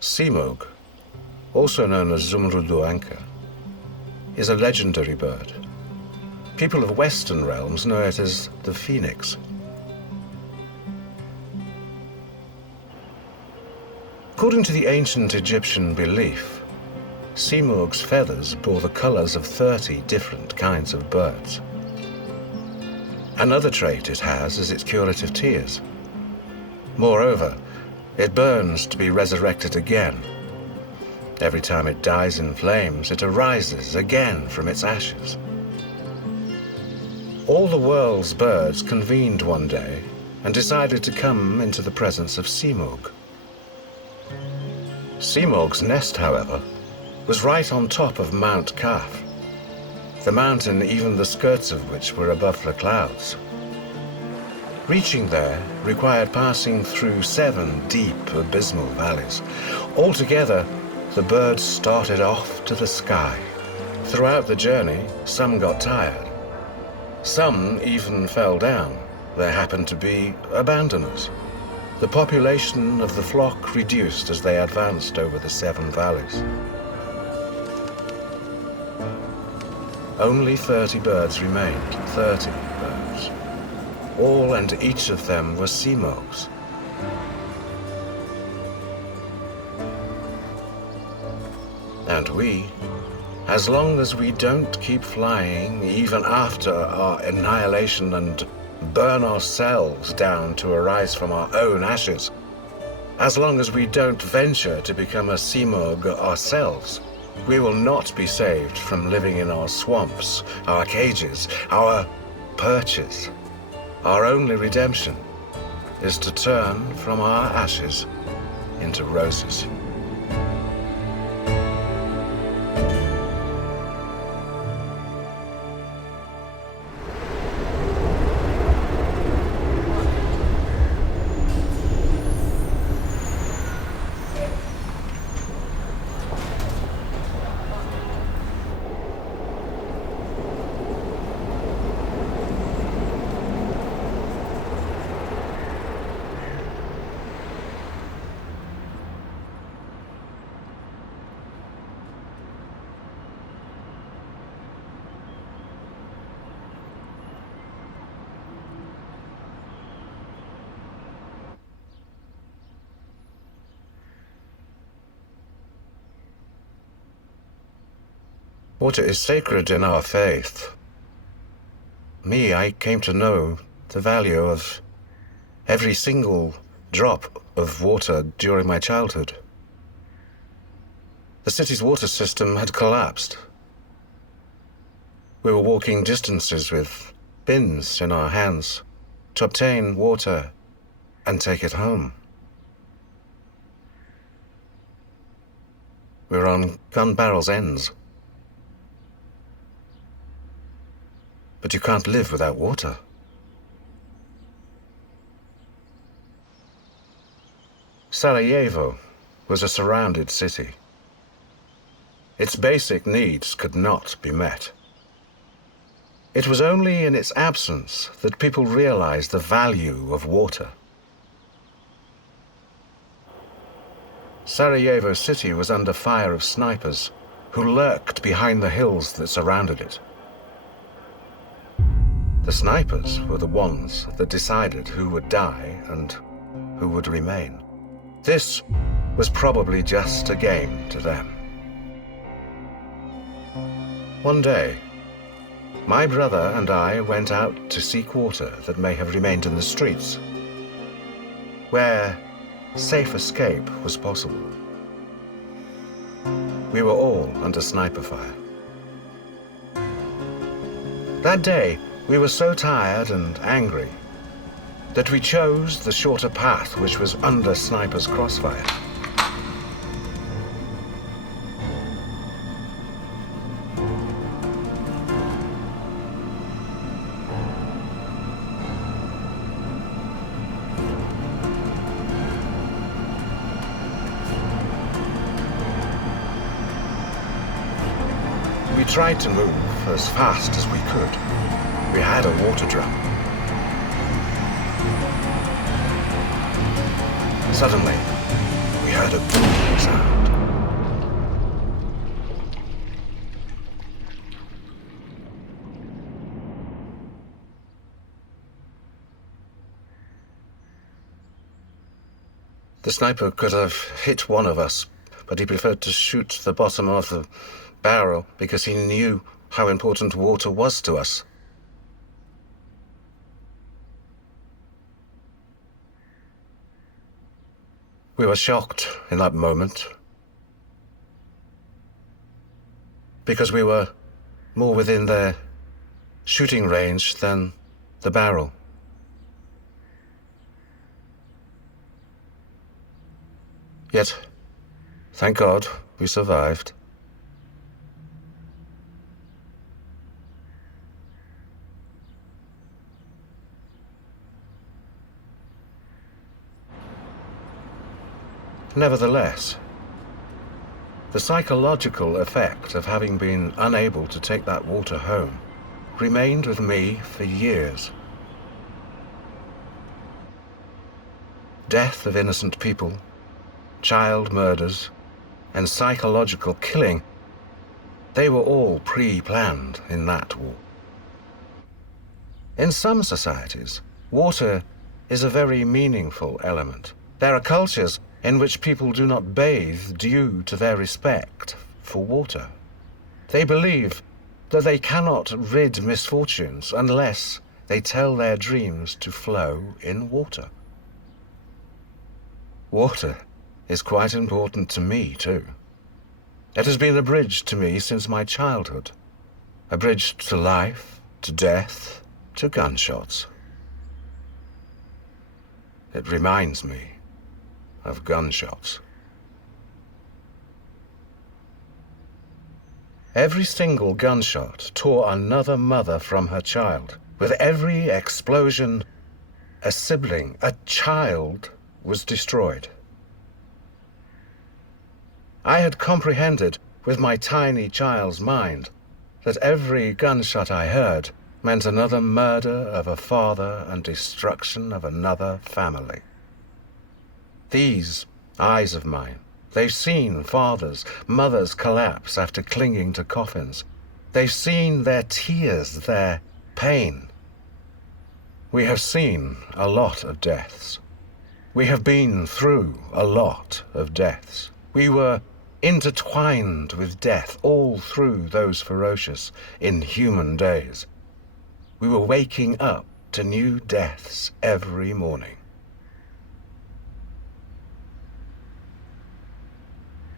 Simurg, also known as Zumruduanka, is a legendary bird. People of Western realms know it as the phoenix. According to the ancient Egyptian belief, Simurg's feathers bore the colors of 30 different kinds of birds. Another trait it has is its curative tears. Moreover, it burns to be resurrected again. Every time it dies in flames, it arises again from its ashes. All the world's birds convened one day and decided to come into the presence of Simurg. Simurg's nest, however, was right on top of Mount Kaf, the mountain even the skirts of which were above the clouds. Reaching there required passing through 7 deep, abysmal valleys. Altogether, the birds started off to the sky. Throughout the journey, some got tired. Some even fell down. There happened to be abandoners. The population of the flock reduced as they advanced over the 7 valleys. Only 30 birds remained, 30 birds. All and each of them were Simurgs. And we, as long as we don't keep flying, even after our annihilation and burn ourselves down to arise from our own ashes, as long as we don't venture to become a Simurg ourselves, we will not be saved from living in our swamps, our cages, our perches. Our only redemption is to turn from our ashes into roses. Water is sacred in our faith. I came to know the value of every single drop of water during my childhood. The city's water system had collapsed. We were walking distances with bins in our hands to obtain water and take it home. We were on gun barrels' ends. But you can't live without water. Sarajevo was a surrounded city. Its basic needs could not be met. It was only in its absence that people realized the value of water. Sarajevo city was under fire of snipers who lurked behind the hills that surrounded it. The snipers were the ones that decided who would die and who would remain. This was probably just a game to them. One day, my brother and I went out to seek water that may have remained in the streets, where safe escape was possible. We were all under sniper fire. That day, we were so tired and angry that we chose the shorter path which was under snipers' crossfire. We tried to move as fast as we could. We had a water drum. Suddenly, we heard a booming sound. The sniper could have hit one of us, but he preferred to shoot the bottom of the barrel because he knew how important water was to us. We were shocked in that moment because we were more within their shooting range than the barrel. Yet, thank God, we survived. Nevertheless, the psychological effect of having been unable to take that water home remained with me for years. Death of innocent people, child murders, and psychological killing, they were all pre-planned in that war. In some societies, water is a very meaningful element. There are cultures in which people do not bathe due to their respect for water. They believe that they cannot rid misfortunes unless they tell their dreams to flow in water. Water is quite important to me, too. It has been a bridge to me since my childhood. A bridge to life, to death, to gunshots. It reminds me of gunshots. Every single gunshot tore another mother from her child. With every explosion, a sibling, a child, was destroyed. I had comprehended with my tiny child's mind that every gunshot I heard meant another murder of a father and destruction of another family. These eyes of mine, they've seen fathers, mothers collapse after clinging to coffins. They've seen their tears, their pain. We have seen a lot of deaths. We have been through a lot of deaths. We were intertwined with death all through those ferocious, inhuman days. We were waking up to new deaths every morning.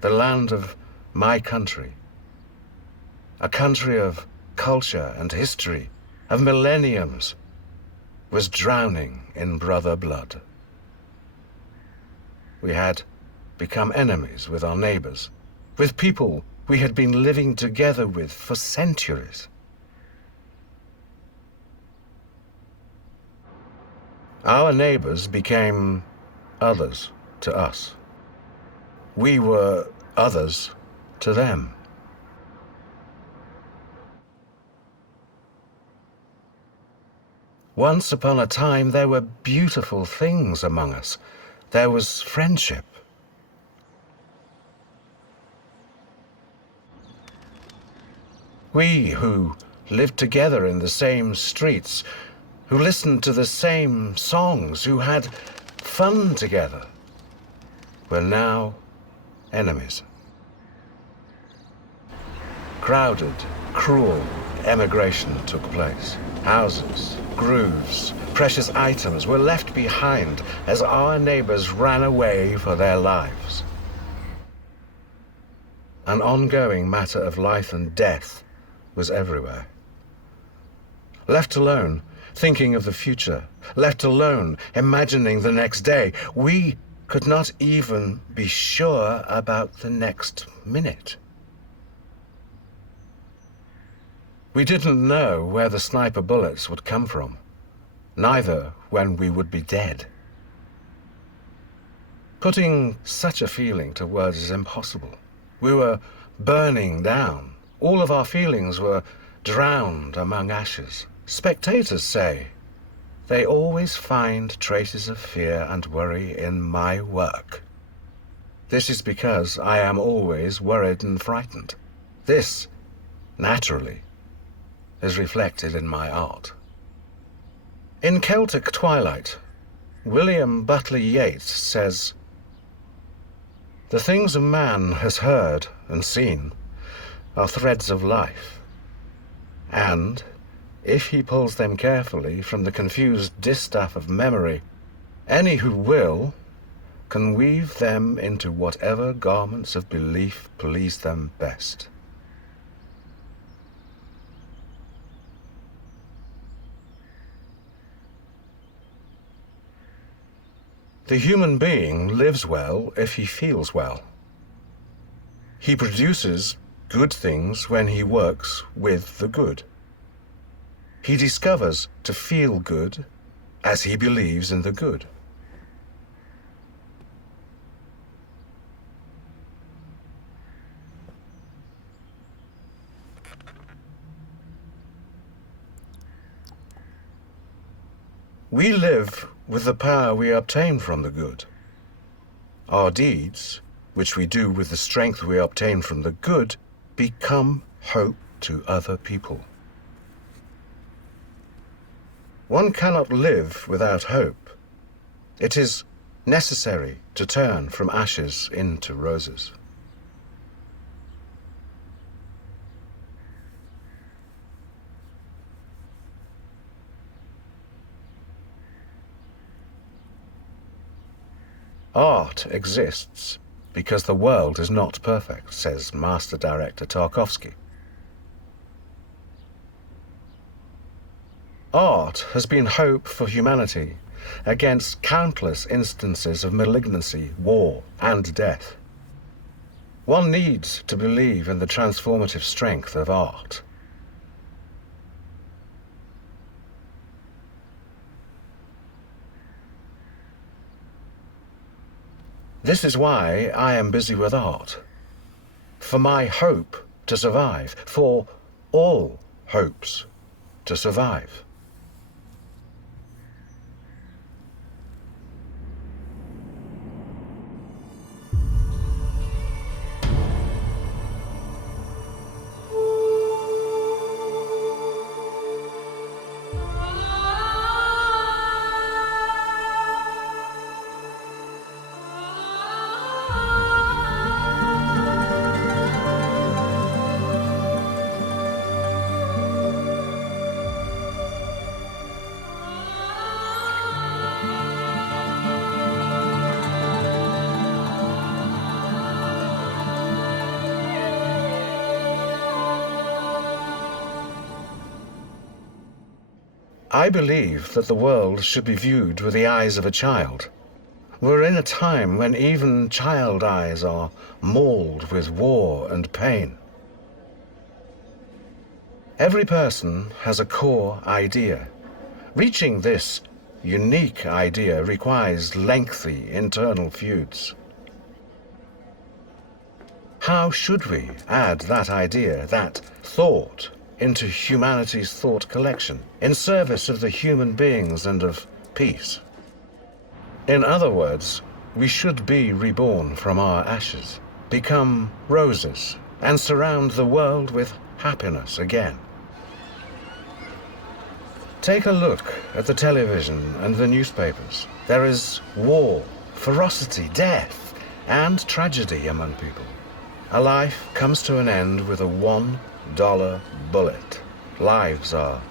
The land of my country, a country of culture and history, of millenniums, was drowning in brother blood. We had become enemies with our neighbors, with people we had been living together with for centuries. Our neighbors became others to us. We were others to them. Once upon a time, there were beautiful things among us. There was friendship. We who lived together in the same streets, who listened to the same songs, who had fun together, were now enemies. Crowded, cruel emigration took place. Houses, grooves, precious items were left behind as our neighbors ran away for their lives. An ongoing matter of life and death was everywhere. Left alone, thinking of the future, left alone, imagining the next day, we could not even be sure about the next minute. We didn't know where the sniper bullets would come from, neither when we would be dead. Putting such a feeling to words is impossible. We were burning down. All of our feelings were drowned among ashes. Spectators say they always find traces of fear and worry in my work. This is because I am always worried and frightened. This, naturally, is reflected in my art. In Celtic Twilight, William Butler Yeats says, "The things a man has heard and seen are threads of life, and, if he pulls them carefully from the confused distaff of memory, any who will can weave them into whatever garments of belief please them best." The human being lives well if he feels well. He produces good things when he works with the good. He discovers to feel good as he believes in the good. We live with the power we obtain from the good. Our deeds, which we do with the strength we obtain from the good, become hope to other people. One cannot live without hope. It is necessary to turn from ashes into roses. Art exists because the world is not perfect, says Master Director Tarkovsky. Art has been hope for humanity against countless instances of malignancy, war, and death. One needs to believe in the transformative strength of art. This is why I am busy with art. For my hope to survive. For all hopes to survive. I believe that the world should be viewed with the eyes of a child. We're in a time when even child eyes are mauled with war and pain. Every person has a core idea. Reaching this unique idea requires lengthy internal feuds. How should we add that idea, that thought, into humanity's thought collection, in service of the human beings and of peace? In other words, we should be reborn from our ashes, become roses, and surround the world with happiness again. Take a look at the television and the newspapers. There is war, ferocity, death, and tragedy among people. A life comes to an end with a $1 bullet. Lives are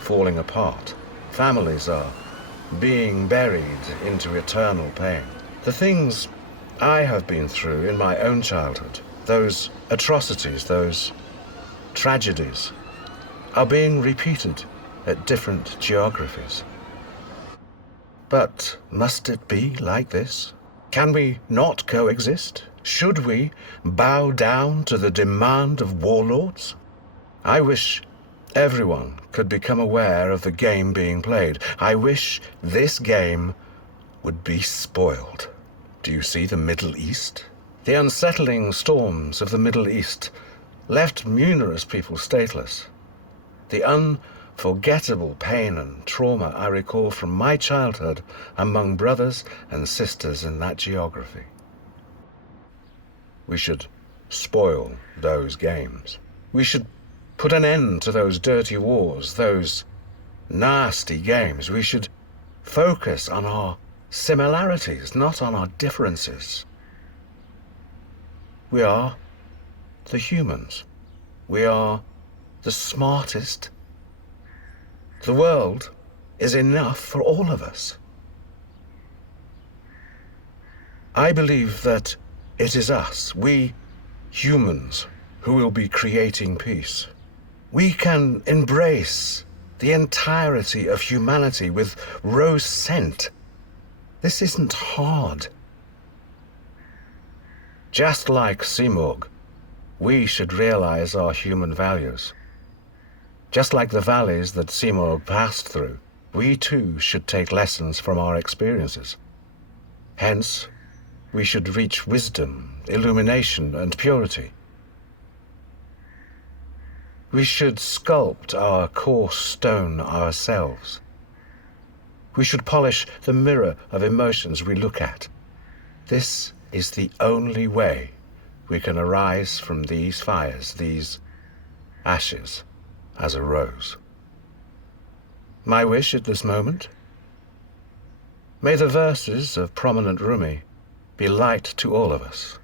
falling apart. Families are being buried into eternal pain. The things I have been through in my own childhood, those atrocities, those tragedies, are being repeated at different geographies. But must it be like this? Can we not coexist? Should we bow down to the demand of warlords? I wish everyone could become aware of the game being played. I wish this game would be spoiled. Do you see the Middle East? The unsettling storms of the Middle East left numerous people stateless. The unforgettable pain and trauma I recall from my childhood among brothers and sisters in that geography. We should spoil those games. We should put an end to those dirty wars, those nasty games. We should focus on our similarities, not on our differences. We are the humans. We are the smartest. The world is enough for all of us. I believe that it is us, we humans, who will be creating peace. We can embrace the entirety of humanity with rose scent. This isn't hard. Just like Simorg, we should realize our human values. Just like the valleys that Simorg passed through, we too should take lessons from our experiences. Hence, we should reach wisdom, illumination, and purity. We should sculpt our coarse stone ourselves. We should polish the mirror of emotions we look at. This is the only way we can arise from these fires, these ashes, as a rose. My wish at this moment? May the verses of prominent Rumi be light to all of us.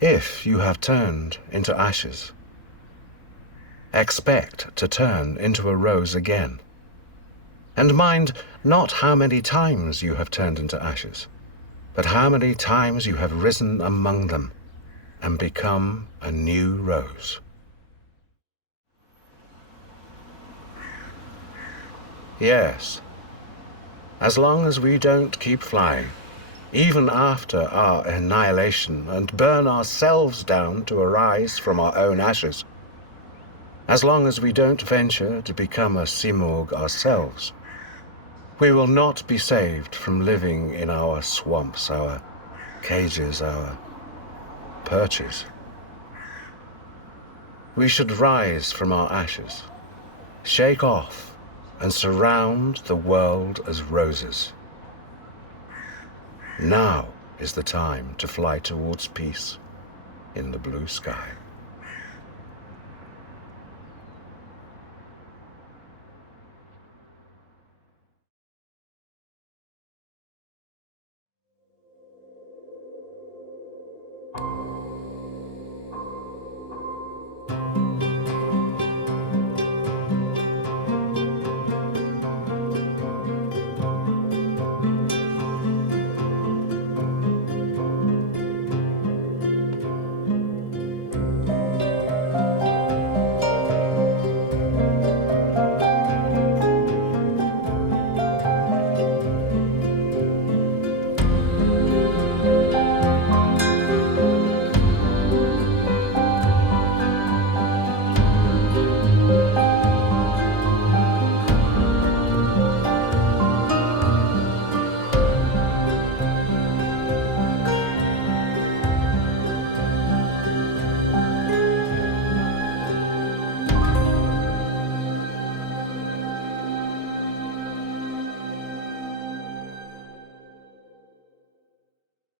If you have turned into ashes, expect to turn into a rose again. And mind not how many times you have turned into ashes, but how many times you have risen among them and become a new rose. Yes, as long as we don't keep flying, even after our annihilation, and burn ourselves down to arise from our own ashes, as long as we don't venture to become a Simorg ourselves, we will not be saved from living in our swamps, our cages, our perches. We should rise from our ashes, shake off, and surround the world as roses. Now is the time to fly towards peace in the blue sky.